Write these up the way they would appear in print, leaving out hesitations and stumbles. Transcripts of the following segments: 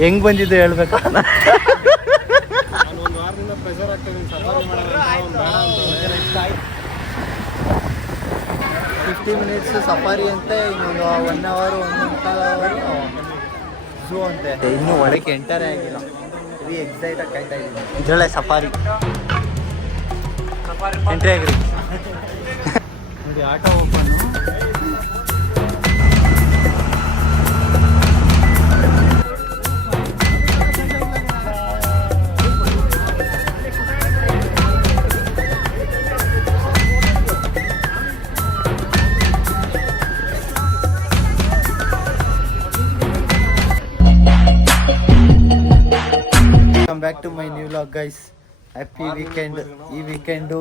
ಹೆಂಗ್ ಬಂದಿದ್ದು ಹೇಳ್ಬೇಕಾ? ಒಂದು ವಾರದಿಂದ ಪ್ರೆಷರ್ ಆಗ್ತದೆ ಸಫಾರಿ ಮಾಡೋಣ 50 ಮಿನಿಟ್ಸ್ ಸಫಾರಿ ಅಂತೆ, ಇನ್ನೊಂದು 1 ಅವರ್ 1.5 ಅವರ್ ಝೂ ಅಂತೆ. ಇನ್ನೂ ಒಳಗೆ ಎಂಟರೇ ಆಗಿಲ್ಲ. ವೆರಿ ಎಕ್ಸೈಟೆಡ್ ಕಾಯ್ತಾ ಇದ್ದೀನಿ. ಇದರಲ್ಲೇ ಸಫಾರಿ ಎಂಟ್ರಿ ಆಗಿರಿ ನೋಡಿ. Auto open. Welcome back to my new vlog guys. Happy weekend. ಈ ವೀಕೆಂಡು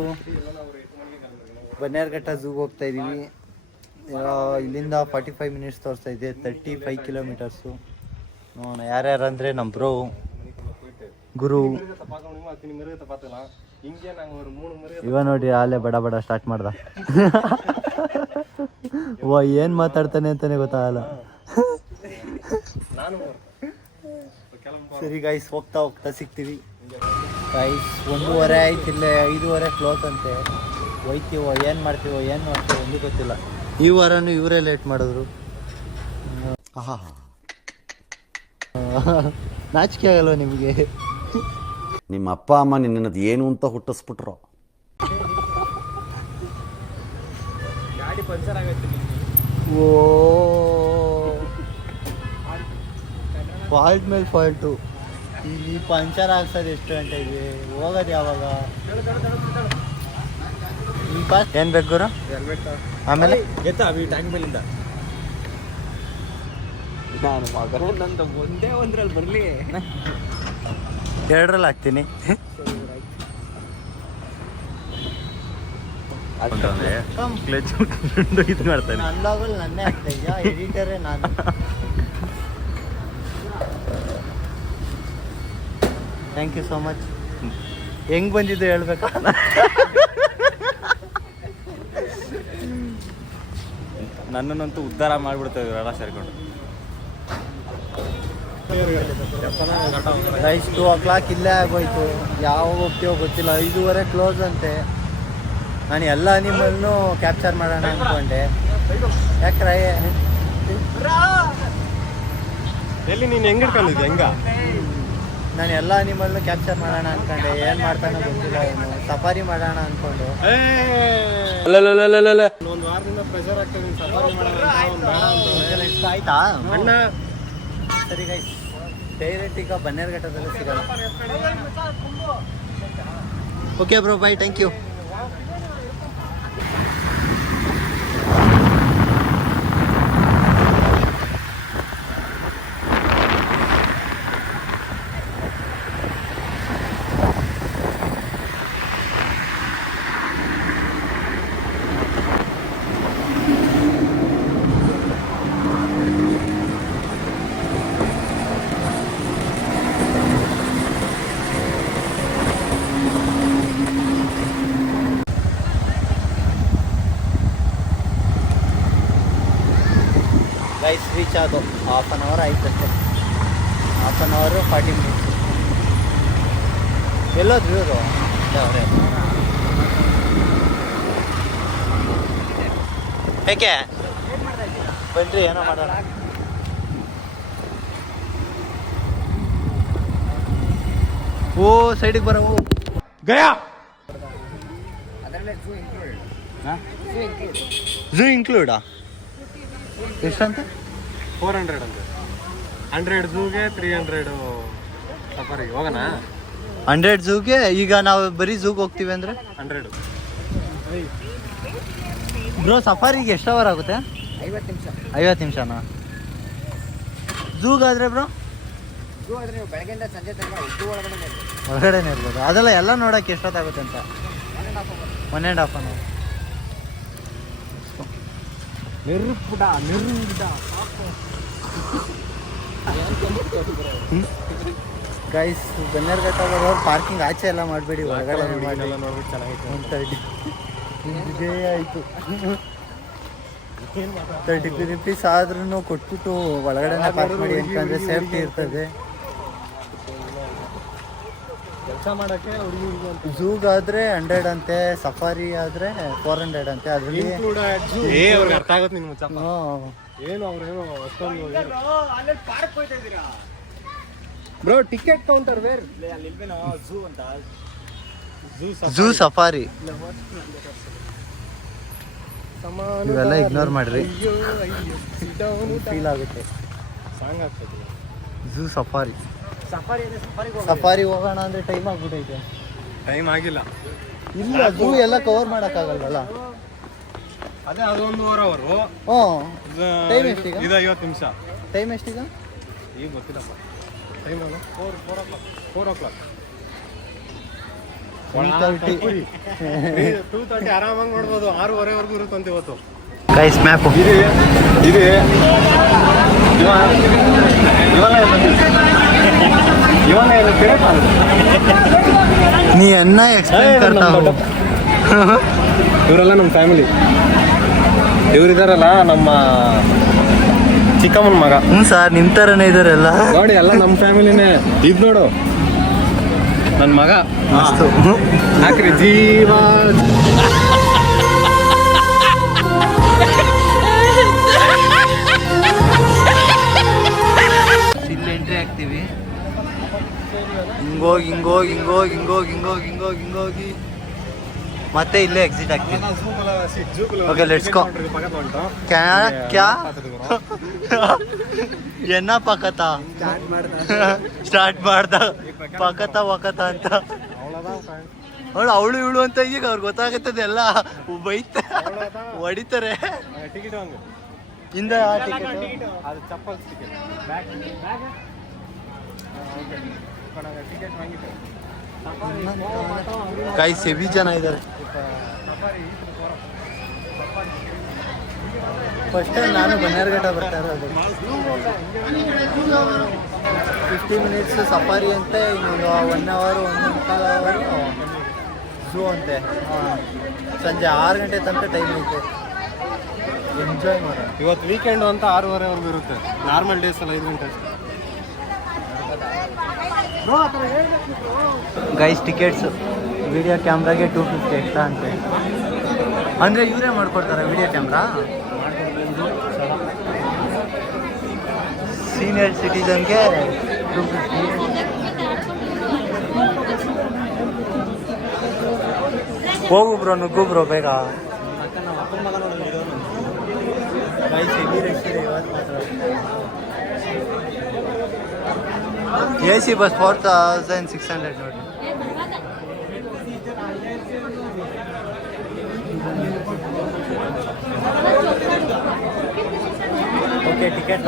ಬನ್ನೇರಘಟ್ಟ ಝೂಗೆ ಹೋಗ್ತಾ ಇದ್ದೀವಿ. ಇಲ್ಲಿಂದ 45 ಮಿನಿಟ್ಸ್ ತೋರಿಸ್ತಾ ಇದೆ, 35 ಕಿಲೋಮೀಟರ್ಸು. ನೋಡೋಣ ಯಾರ್ಯಾರು ಅಂದರೆ ನಮ್ಮ ಬ್ರೋ, ಗುರು, ಇವ ನೋಡಿ ಆಲೆ ಬಡ ಬಡ ಸ್ಟಾರ್ಟ್ ಮಾಡ್ದ. ವಾ ಏನು ಮಾತಾಡ್ತಾನೆ ಅಂತಾನೆ ಗೊತ್ತಾಗಲ್ಲ. ಸರಿ ಗೈಸ್, ಹೋಗ್ತಾ ಹೋಗ್ತಾ ಸಿಗ್ತೀವಿ ಗೈಸ್. 1:30 ಆಯ್ತು, ಇಲ್ಲೇ 5:30 ಕ್ಲೋಸ್ ಅಂತೆ. ಹೋಯ್ತೀವೋ ಏನು ಮಾಡ್ತೀವೋ ಒಂದು ಗೊತ್ತಿಲ್ಲ. ಈ ವಾರನೂ ಇವರೇ ಲೇಟ್ ಮಾಡಿದ್ರು. ನಾಚಿಕೆ ಆಗಲ್ವ ನಿಮಗೆ? ನಿಮ್ಮ ಅಪ್ಪ ಅಮ್ಮ ನಿನ್ನದು ಏನು ಅಂತ ಹುಟ್ಟಿಸ್ಬಿಟ್ರು. ಗಾಡಿ ಪಂಚರ್ ಆಗೈತೆ. ಓ ಫಾಲ್ಟ್ ಮೇಲೆ ಫಾಲ್ಟು. ಈ ಪಂಚರ್ ಆಗ್ಸೋದು ಎಷ್ಟು ಗಂಟೆಗೆ? ಹೋಗೋದು ಯಾವಾಗ? ಏನು ಬೇಕು ಗುರು? ಆಮೇಲೆ ಟ್ಯಾಂಕ್ ಮೇಲಿಂದ ನಾನು ಮಗನ ನಂದು ಒಂದೇ ಒಂದ್ರಲ್ಲಿ ಬರಲಿ, 2ರಲ್ಲಿ ಹಾಕ್ತೀನಿ. ಇದು ಮಾಡ್ತಾನೆ. ನನ್ನ ನನ್ನೇ ಆಗ್ತಾ ಇದೆಯಾ? ಎಡಿಟರೇ ನಾನು. Thank you so much. ಹೆಂಗ್ ಬಂದಿದ್ದು ಹೇಳ್ಬೇಕಾ? ನನ್ನನ್ನಂತೂ ಉದ್ಧಾರ ಮಾಡಿಬಿಡ್ತೇವೆ ಎಲ್ಲ ಸೇರ್ಕೊಂಡು. ರೈಸ್ 2 o'clock ಇಲ್ಲೇ ಆಗೋಯ್ತು. ಯಾವಾಗ ಹೋಗ್ತೀವೋ ಗೊತ್ತಿಲ್ಲ. 5:30 ಕ್ಲೋಸ್ ಅಂತೆ. ನಾನು ಎಲ್ಲ ಅನಿಮಲ್ನೂ ಕ್ಯಾಪ್ಚರ್ ಮಾಡೋಣ ಅಂದ್ಕೊಂಡೆ. ಯಾಕ್ರೆ ಎಲ್ಲಿ ನೀನು ಹೆಂಗೆ ಇಟ್ಕೊಂಡಿದ್ದೆ? ಹೆಂಗ ನಾನು ಎಲ್ಲ ಅನಿಮಲ್ನು ಕ್ಯಾಪ್ಚರ್ ಮಾಡೋಣ ಅಂದ್ಕೊಂಡೆ. ಏನು ಮಾಡ್ತಾನೋ ಗೊತ್ತಿಲ್ಲ. ಏನು ಸಫಾರಿ ಮಾಡೋಣ ಅಂದ್ಕೊಂಡು. ಒಂದು ವಾರದಿಂದ ಪ್ರೆಷರ್ ಆಗ್ತದೆ ಸಫಾರಿ ಮಾಡೋಣ. ಆಯ್ತಾ ಅಣ್ಣ? ಸರಿ ಗೈಸ್, ಡೈರೆಕ್ಟ್ ಈಗ ಬನ್ನೇರಘಟ್ಟದಲ್ಲಿ ಸಿಗೋಣ. Okay bro, bye, thank you. Guys reach ಆದೋ 1/2 hour ಆಯ್ತಷ್ಟೇ. 1/2 hour 40 minutes. ಎಲ್ಲೋದ್ರು ಇವರು? ಅವರೇ ಏಕೆ ಬನ್ರಿ, ಏನೋ ಮಾಡೋಣ. ಓ ಸೈಡಿಗೆ ಬರೋ ಗಯಾ ಝೂ ಇನ್ಕ್ಲೂಡಾ? ಎಷ್ಟಂತ? 400 ಅಂತ. 100 ಝೂಗೆ 300 ಸಫಾರಿಗೆ ಹೋಗೋಣ. 100 ಝೂಗೆ. ಈಗ ನಾವು ಬರೀ ಝೂಗೆ ಹೋಗ್ತೀವಿ ಅಂದರೆ 100. ಬ್ರೋ ಸಫಾರಿಗೆ ಎಷ್ಟು ಅವರ್ ಆಗುತ್ತೆ? 50 ನಿಮಿಷ. 50 ನಿಮಿಷನಾ? ಝೂಗಾದರೆ ಬ್ರೋ? ಝೂ ಆದರೆ ನೀವು ಬೆಳಗ್ಗೆಯಿಂದ ಸಂಜೆ ತನಕ ಹೊರಗಡೆನೇ ಇರ್ಬೋದು. ಅದೆಲ್ಲ ಎಲ್ಲ ನೋಡೋಕ್ಕೆ ಎಷ್ಟೊತ್ತಾಗುತ್ತೆ ಅಂತ? 1.5 hour. ಗೈಸ್, ಬನ್ನೇರಘಟ್ಟ ಬರೋರು ಪಾರ್ಕಿಂಗ್ ಆಚೆ ಎಲ್ಲ ಮಾಡಬೇಡಿ, ಹೊರಗಡೆ ಮಾಡಿ. ನೋಡ್ಬಿಟ್ಟು ಚೆನ್ನಾಗಿತ್ತು ಅಂತ ಇದೇ ಆಯಿತು. 30 rupees ಆದ್ರೂ ಕೊಟ್ಬಿಟ್ಟು ಒಳಗಡೆನೇ ಪಾರ್ಕ್ ಮಾಡಿ, ಯಾಕಂದರೆ ಸೇಫ್ಟಿ ಇರ್ತದೆ. ಕೆಲಸ ಮಾಡಕ್ಕೆ ಹುಡುಗಿ ಅಂತ ಝೂಗಾದ್ರೆ 100 ಅಂತೆ, ಸಫಾರಿ ಆದ್ರೆ 400 ಅಂತೆ. ಅದ್ರಲ್ಲಿ ಅವ್ರಿಗೆ ಅರ್ಥ ಆಗುತ್ತೆ ನಿನ್ ಮುಚ್ಚಪ್ಪ. ಏನು ಅವ್ರೇನು ಅಷ್ಟೊಂದು bro ticket counter where zoo ಅಂತ ಝೂ ಸಫಾರಿ ಇವೆಲ್ಲ ಇಗ್ನೋರ್ ಮಾಡ್ರಿ, ಫೀಲ್ ಆಗುತ್ತೆ. ಸಾಂಗ್ ಆಗ್ತದೆ. ಝೂ ಸಫಾರಿ ಸಫಾರಿ ಹೋಗೋಣ ಅಂದ್ರೆ ಟೈಮ್ ಆಗ್ಬಿಟ್ಟೈತೆ. ಟೈಮ್ ಆಗಿಲ್ಲ. ಇಲ್ಲ, ಝೂ ಎಲ್ಲ ಕವರ್ ಮಾಡೋಕ್ಕಾಗಲ್ವಲ್ಲ. ಅದೇ ಅದೊಂದು 1 ಅವರು. ಹ್ಞೂ. ಟೈಮ್ ಎಷ್ಟೀಗ? ಇದು 50 ನಿಮಿಷ. ಟೈಮ್ ಎಷ್ಟೀಗ? ಈಗ ಗೊತ್ತಿಲ್ಲಪ್ಪ ಟೈಮ್. 4 o'clock 2:30 ಆರಾಮಾಗಿ ನೋಡ್ಬೋದು. 6:30 ಇರುತ್ತಂತೆ ಇವತ್ತು. ಗೈಸ್ ಮ್ಯಾಪ್ ನೀ ಅನ್ನ ಎಕ್ಸ್ಪ್ಲೇನ್ ಕರ್ತಾ ಹೋ. ಇವರೆಲ್ಲ ನಮ್ಮ ಫ್ಯಾಮಿಲಿ. ಇವರಿದಾರಲ್ಲ ನಮ್ಮ ಚಿಕ್ಕಮ್ಮನ ಮಗ. ಹ್ಞೂ ಸರ್, ನಿಮ್ಮ ಥರನೇ ಇದಾರೆಲ್ಲ. ನೋಡಿ ಎಲ್ಲ ನಮ್ಮ ಫ್ಯಾಮಿಲಿನೇ. ಇದು ನೋಡು ನನ್ನ ಮಗ. ಮಸ್ತು. ಹಾಕ್ರಿ ಜೀವ. ಇಲ್ಲಿ ಎಂಟ್ರಿ ಆಗ್ತೀವಿ. ಹಿಂಗೋಗಿ ಮತ್ತೆ ಇಲ್ಲೇ ಎಕ್ಸಿಟ್ ಆಗ್ತೀವಿ. Okay, let's go. ಕ್ಯಾ ಎನ್ನ ಪಕತ ಸ್ಟಾರ್ಟ್ ಮಾಡ್ದ ಪಕತ ವಕತ ಅಂತ. ಅವಳು ಇವಳು ಅಂತ ಈಗ ಅವ್ರಿಗೆ ಗೊತ್ತಾಗುತ್ತದೆ ಎಲ್ಲ. ಬೈತ ಹೊಡಿತಾರೆ. ಟಿಕೆಟ್ ಹಂಗೆ ಹಿಂದ ಟಿಕೆಟ್ ಅದು ಚಪ್ಪಲ್ ಟಿಕೆಟ್ ಟಿಕೆಟ್ ವಾಂಗಿತ್ತು. ಗೈಸ್ ಹೆವಿ ಜನ ಇದ್ದಾರೆ. ಫಸ್ಟ್ ನಾನು ಬನ್ನೇರ್ಘಟ್ಟ ಬರ್ತಾ ಇರೋದು. 50 ಮಿನಿಟ್ಸ್ ಸಫಾರಿ ಅಂತೆ, ಇನ್ನೊಂದು 1 hour 1.25 hour ಝೂ ಅಂತೆ. ಸಂಜೆ 6 ಗಂಟೆ ತನಕ ಟೈಮ್ ಐತೆ. ಎಂಜಾಯ್ ಮಾಡೋಣ. ಇವತ್ತು ವೀಕೆಂಡ್ ಅಂತ 6:30 ಇರುತ್ತೆ. ನಾರ್ಮಲ್ ಡೇಸ್ ಎಲ್ಲ 5 ಗಂಟೆ ಅಷ್ಟೇ. ಗೈಸ್ ಟಿಕೆಟ್ಸ್ ವಿಡಿಯೋ ಕ್ಯಾಮ್ರಾಗೆ 250 ಎಕ್ಸ್ಟ್ರಾ ಅಂತೆ. ಅಂದರೆ ಇವರೇ ಮಾಡ್ಕೊಡ್ತಾರೆ ವಿಡಿಯೋ ಕ್ಯಾಮ್ರಾ. ಸೀನಿಯರ್ ಸಿಟಿಜನ್ಗೆ 250. ಹೋಗು ಬ್ರೋ, ನುಗ್ಗು ಬ್ರೋ ಬೇಗ. ಗೈಸ್ ಹೆವಿ ರಶ್ ಇದೆ ಇವತ್ತು ಮಾತ್ರ. AC ಬಸ್ 4600 ನೋಡಿ. ಓಕೆ, ಟಿಕೆಟ್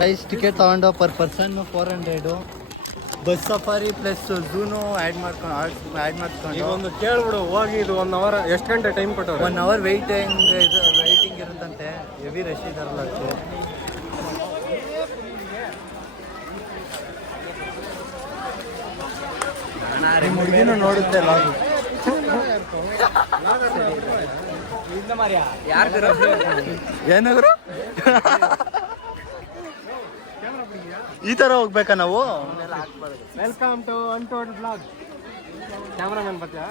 ಗೈಸ್ ಟಿಕೆಟ್ ತಗೊಂಡು per person 400. Bus safari plus ಝೂನು ಆ್ಯಡ್ ಮಾಡ್ಕೊಂಡು ಒಂದು ಕೇಳ್ಬಿಡು ಹೋಗಿ. ಇದು 1 hour ಎಷ್ಟು ಗಂಟೆ ಟೈಮ್ ಕೊಟ್ಟವ್ರೆ? 1 hour ವೆಯ್ಟಿಂಗ್ ಇರುತ್ತಂತೆ. ಹೆವಿ ರಶ್ ಇದಾರಲ್ಲ ಅದಕ್ಕೆ. ಹುಡುಗಿನೂ ನೋಡುತ್ತೆ ಲಾಗು. ಏನಾದ್ರು ಈ ತರ ಹೋಗ್ಬೇಕಾ ನಾವು? Welcome to untold blog. Cameraman ಬರ್ತೀಯಾ?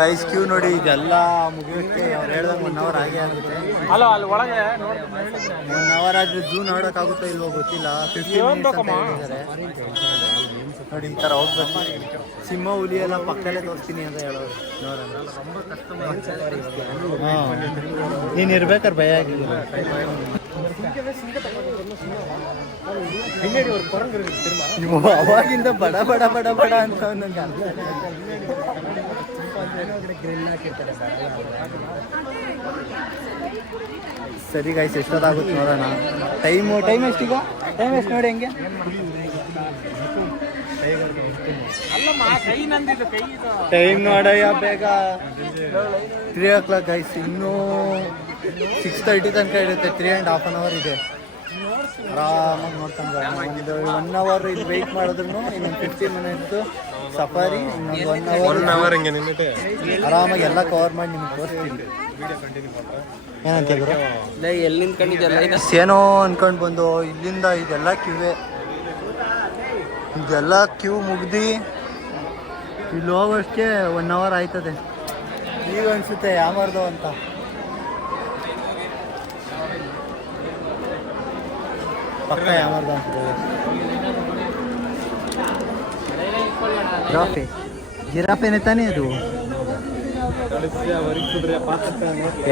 ಗೈಸ್ ಕ್ಯೂ ನೋಡಿ. ಇದೆಲ್ಲ ಮುಗಿಯೋಕ್ಕೆ ಅವ್ರು ಹೇಳ್ದಂಗೆ 1 hour ಆಗೇ ಆಗುತ್ತೆ. ಅಲ್ಲ ಅಲ್ಲಿ ಒಳಗೆ 1 hour ಆದ್ರೆ ಝೂ ನೋಡೋಕ್ಕಾಗುತ್ತೋ ಇಲ್ವೋ ಗೊತ್ತಿಲ್ಲ. 50 ಮಿನಿಟ್ಸ್ ಅಂತ ಹೇಳಿದ್ದಾರೆ ನೋಡಿ. ಈ ಥರ ಹೋಗ್ಬೇಕು. ಸಿಂಹ ಹುಲಿ ಎಲ್ಲ ಪಕ್ಕದಲ್ಲೇ ತೋರಿಸ್ತೀನಿ ಅಂತ ಹೇಳೋರು. ನೋಡೋಣ. ನೀನು ಇರ್ಬೇಕಾದ್ರೆ ಭಯ ಆಗಿಲ್ಲ. ಅವಾಗಿಂದ ಬಡ ಬಡ ಬಡ ಬಡ ಅಂತ ನಂಗೆ ಸರಿ ಗೈಸ್, ಎಷ್ಟೊತ್ತಾಗುತ್ತೆ ನೋಡೋಣ. ಟೈಮ್ ಎಷ್ಟೀಗ? ಟೈಮ್ ಎಷ್ಟು ನೋಡಿ ಹೆಂಗೆ. ಟೈಮ್ ನೋಡಯ್ಯ ಬೇಗ. 3 o'clock ಗೈಸ್. ಇನ್ನೂ 6:30 ತನಕ ಇರುತ್ತೆ. 3.5 hour ಇದೆ. ಆರಾಮಾಗಿ ನೋಡ್ಕೊಂಡು ಒಂದು 1 hour ಇಲ್ಲಿ ವೆಯ್ಟ್ ಮಾಡಿದ್ರು. ಇನ್ನೊಂದು 15 ಮಿನಿಟ್ಸ್ ಸಫಾರಿ, ಇನ್ನೊಂದು 1 hour ಹಿಂಗೆ ನಿನ್ನೆ ಆರಾಮಾಗಿ ಎಲ್ಲ ಕವರ್ ಮಾಡಿ ನಿಮ್ಗೆ ತೋರಿಸ್ತೀನಿ. ಏನಂತ ಎಲ್ಲಿಂದ ಕಂಡಿದ್ದೆಲ್ಲ ಏನೋ ಅನ್ಕೊಂಡು ಬಂದು ಇಲ್ಲಿಂದ ಇದೆಲ್ಲ ಕಿವೆ ಇದೆಲ್ಲ ಕ್ಯೂ ಮುಗ್ದು ಇಲ್ಲಿ ಹೋಗೋಷ್ಟಕ್ಕೆ 1 ಅವರ್ ಆಯ್ತದೆ. ಈಗ ಅನ್ಸುತ್ತೆ ಯಾಮರ್ದು ಅಂತ. ಪಕ್ಕ ಯಾಮರ್ದು ಅನ್ಸುತ್ತೆ. ಜಿರಾಫೆನೇ ತಾನೇ ಅದು.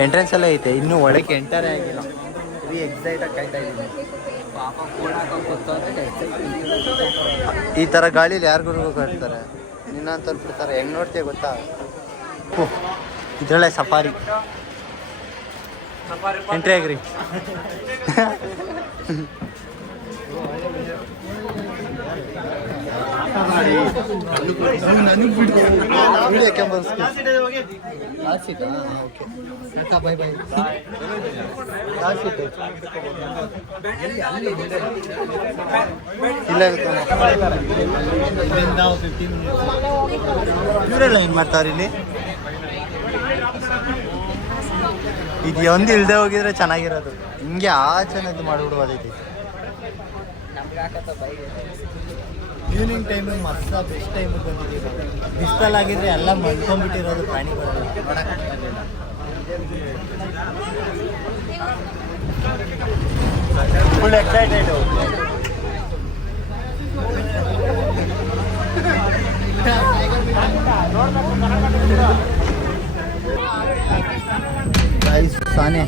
ಎಂಟ್ರೆನ್ಸ್ ಎಲ್ಲ ಐತೆ, ಇನ್ನೂ ಒಳಗೆ ಎಂಟರೇ ಆಗಿಲ್ಲ. ಇದು ಎಕ್ಸೈಟ್ ಆಗಿ ಕಾಯ್ತಾ ಇದ್ದೀನಿ. ಈ ಥರ ಗಾಳೀಲಿ ಯಾರಿಗೂ ಕಟ್ತಾರೆ, ನಿನ್ನ ಅಂತ ಬಿಡ್ತಾರೆ. ಹೆಂಗೆ ನೋಡ್ತೀಯ ಗೊತ್ತಾ? ಓಹ್, ಇದರಲ್ಲೇ ಸಫಾರಿ ಎಂಟ್ರಿ ಆಗ್ರಿ. ಬಾಯ್ ಬಾಯ್. ಇಲ್ಲ ಇವರೆಲ್ಲ ಏನು ಮಾಡ್ತಾರೆ ಇಲ್ಲಿ? ಇದು ಒಂದು ಇಲ್ಲದೆ ಹೋಗಿದ್ರೆ ಚೆನ್ನಾಗಿರೋದು. ಹಿಂಗೆ ಆಚೆನದ್ದು ಮಾಡಿಬಿಡ್ಬೋದೈತಿ. ಈವ್ನಿಂಗ್ ಟೈಮಿಗೆ ಮಸ್ತ ಬೆಸ್ಟ್ ಟೈಮಿಗೆ ಬಂದಿದ್ದೀವಿ. ಬಿಸ್ತಲಾಗಿದ್ರೆ ಎಲ್ಲ ಮಲ್ಕೊಂಡ್ಬಿಟ್ಟಿರೋದು ಪ್ರಾಣಿಗಳೆಲ್ಲ ನೋಡೋಕ್ಕಾಗಲಿಲ್ಲ. Full excited. ಗೈಸ್ ಸಾನೆ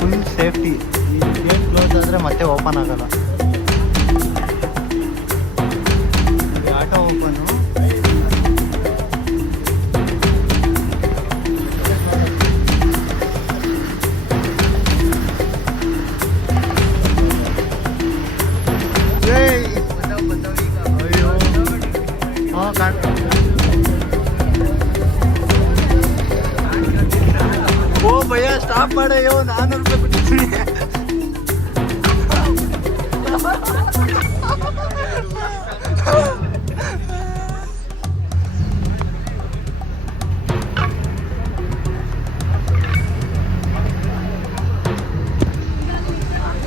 ಫುಲ್ ಸೇಫ್ಟಿ. ಈ ಗೇಟ್ ಕ್ಲೋಸ್ ಆದರೆ ಮತ್ತೆ ಓಪನ್ ಆಗಲ್ಲ. Auto open. ಅಯ್ಯೋ ಹಾಂ ಕಾಣ್ತಾ. ಓ ಭಯ, ಸ್ಟಾಪ್ ಮಾಡಯ್ಯೋ, 400 ರೂಪಾಯಿ ಬಿಟ್ಟಿದ್ದೀನಿ.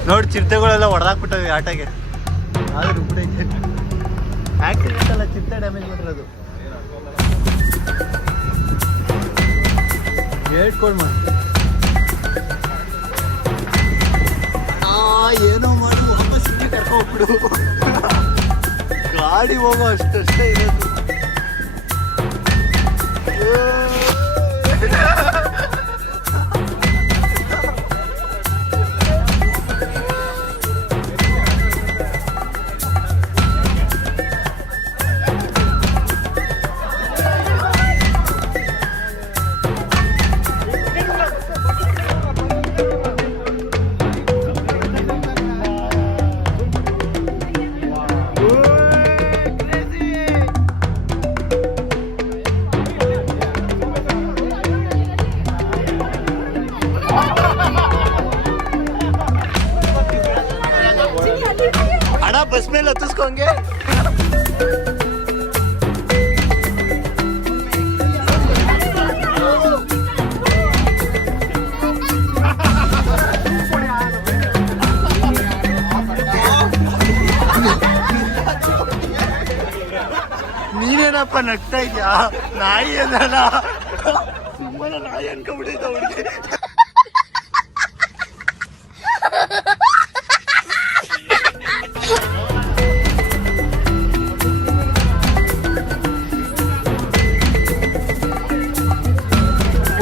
ನೋಡಿ ಚಿರತೆಗಳೆಲ್ಲ ಹೊಡೆದಾಕ್ಬಿಟ್ಟವೆ ಆಟೋಗೆ. ಆದರೂ ಬಿಡೈತೆ. ಆಕ್ಸಿಡೆಂಟ್ ಅಲ್ಲ, ಚಿರತೆ ಡ್ಯಾಮೇಜ್ ಮಾಡಿರೋದು. ಹೇಳ್ಕೊಳ್ ಮಾಡಿ ಏನೋ ಮಾಡಿ ವಾಪಸ್ ಇಲ್ಲಿ ಕರ್ಕೊಂಡ್ಬಿಡು. ಗಾಡಿ ಹೋಗೋ ಅಷ್ಟೇ ಇರೋದು. बस में लतुस होंगे. ನೀನೇನಪ್ಪ ನಗ್ತಾ ಇದ್ಯಾ? ನಾಯಿ ಏನಲ್ಲ, ಸುಮ್ಮನೆ ನಾಯಿ ಅನ್ಕೊಂಡ್ಬಿಟ್ಟಿದ್ದ ಹುಡುಗಿ.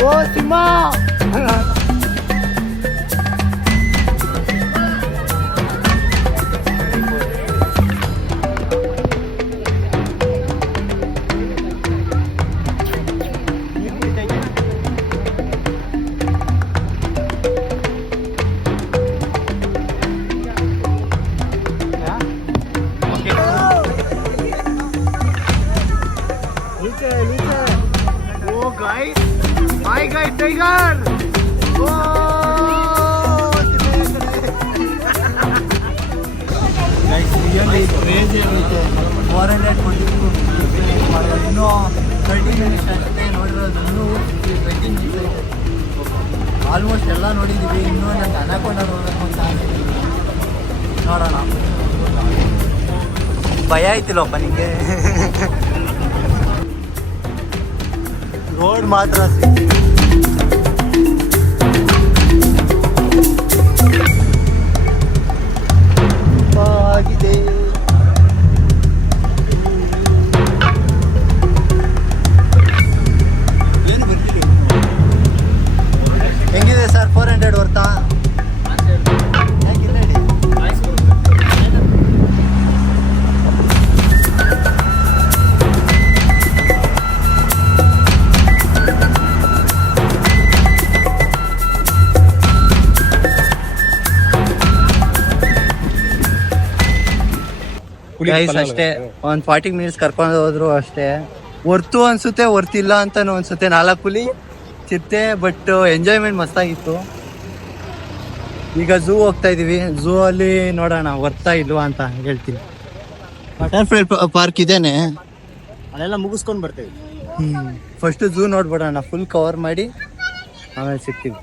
ಓ ಸಿಂಹ, ಓ ಗೈಸ್ ಮೈ ಗೈಸ್ ಟೈಗರ್ ಓ ಗೈಸ್ ರಿಯಲಿ ಕ್ರೇಜಿ ಆಗುತ್ತೆ 400 ಕೊಟ್ಟಿದ್ದು ಇನ್ನೂ 30 ಮಿನಿಟ್ಸ್ ಅಷ್ಟೇ ನೋಡಿರೋದು ಇನ್ನೂ 20 ಮಿನಿಟ್ಸ್ ಐತೆ ಆಲ್ಮೋಸ್ಟ್ ಎಲ್ಲ ನೋಡಿದ್ದೀವಿ ಇನ್ನೂ ನಂಗೆ ಅನಾಕೊಂಡ ನೋಡಬೇಕು ಅಂತ ನೋಡೋಣ ಭಯ ಆಯ್ತಿಲ್ಲಪ್ಪ ನಿಮಗೆ ರೋಡ್ ಮಾತ್ರ ಆಗಿದೆ ಏನು ಬರ್ತೀವಿ ಹೆಂಗಿದೆ ಸರ್ 400 ವರ್ತಾ ಯಾಕಿಲ್ಲ ಹೇಳಿ ಗೈಸ್ ಅಷ್ಟೇ ಒಂದು 40 ಮಿನಿಟ್ಸ್ ಕರ್ಕೊಂಡು ಹೋದ್ರು ಅಷ್ಟೇ ವರ್ತು ಅನ್ಸುತ್ತೆ ವರ್ತಿಲ್ಲ ಅಂತಾನು ಅನ್ಸುತ್ತೆ 4 ಹುಲಿ ಚಿರತೆ ಬಟ್ ಎಂಜಾಯ್ಮೆಂಟ್ ಮಸ್ತಾಗಿತ್ತು ಈಗ ಝೂ ಹೋಗ್ತಾ ಇದೀವಿ ಝೂ ಅಲ್ಲಿ ನೋಡೋಣ ವರ್ತಾ ಇಲ್ವಾ ಅಂತ ಹೇಳ್ತೀನಿ ಬಟರ್ಫ್ಲೈ ಪಾರ್ಕ್ ಇದೇನೆ ಅದೆಲ್ಲ ಮುಗಿಸ್ಕೊಂಡು ಬರ್ತೇವೆ ಫಸ್ಟ್ ಝೂ ನೋಡ್ಬಿಡೋಣ ಫುಲ್ ಕವರ್ ಮಾಡಿ ಆಮೇಲೆ ಸಿಗ್ತೀವಿ